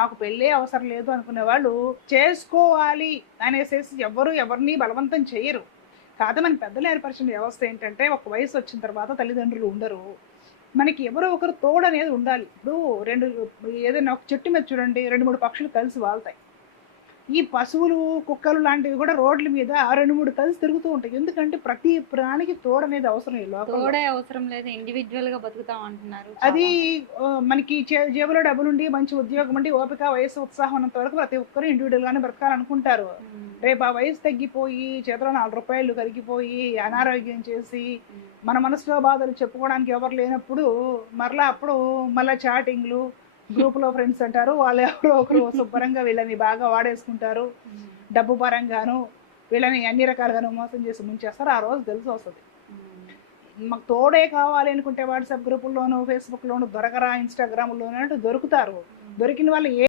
మాకు పెళ్ళే అవసరం లేదు అనుకునే వాళ్ళు చేసుకోవాలి అనేసేసి ఎవరు ఎవరిని బలవంతం చేయరు. కాదు మన పెద్దలు ఏర్పరిచిన వ్యవస్థ ఏంటంటే ఒక వయసు వచ్చిన తర్వాత తల్లిదండ్రులు ఉండరు, మనకి ఎవరో ఒకరు తోడు అనేది ఉండాలి. ఇప్పుడు రెండు ఏదైనా ఒక చెట్టు మీద చూడండి 2, 3 పక్షులు కలిసి వాళ్తాయి. ఈ పశువులు కుక్కలు లాంటివి కూడా రోడ్ల మీద 2, 3 కలిసి తిరుగుతూ ఉంటాయి. ఎందుకంటే ప్రతి ప్రాణికి తోడు అనేది అవసరం ఈ లోకంలో. తోడే అవసరం లేదు, ఇండివిజువల్ గా బతుకుతాం అంటున్నారు అది మనకి జేబులో డబ్బులుండి మంచి ఉద్యోగం ఉండి ఓపిక వయసు ఉత్సాహం ఉన్నంత వరకు ప్రతి ఒక్కరు ఇండివిజువల్ గానే బ్రతకాలనుకుంటారు. రేపు ఆ వయసు తగ్గిపోయి చేతిలో 4 రూపాయలు కరిగిపోయి అనారోగ్యం చేసి మన మనసులో బాధలు చెప్పుకోవడానికి ఎవరు లేనప్పుడు మళ్ళా చాటింగ్లు గ్రూప్ లో ఫ్రెండ్స్ అంటారు, వాళ్ళు ఎవరో ఒకరు శుభ్రంగా వీళ్ళని బాగా వాడేసుకుంటారు, డబ్బు పరంగాను వీళ్ళని అన్ని రకాలుగాను మోసం చేసి ముంచేస్తారు. ఆ రోజు తెలిసి వస్తుంది. మాకు తోడే కావాలి అనుకుంటే వాట్సాప్ గ్రూపుల్లోనూ ఫేస్బుక్లోనూ దొరకరా, ఇన్స్టాగ్రామ్లోనూ దొరుకుతారు. దొరికిన వాళ్ళు